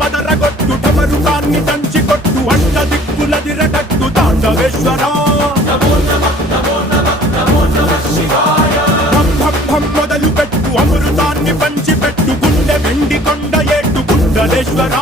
మదరగొట్టు ఢమరుకాన్ని దంచి కొట్టు అడ్డ దిక్కులదిరగట్టు తాండవేశ్వర మొదలు పెట్టు అమృతాన్ని పంచి పెట్టు గుండె వెండి కొండ ఏట్టు గుండలేశ్వర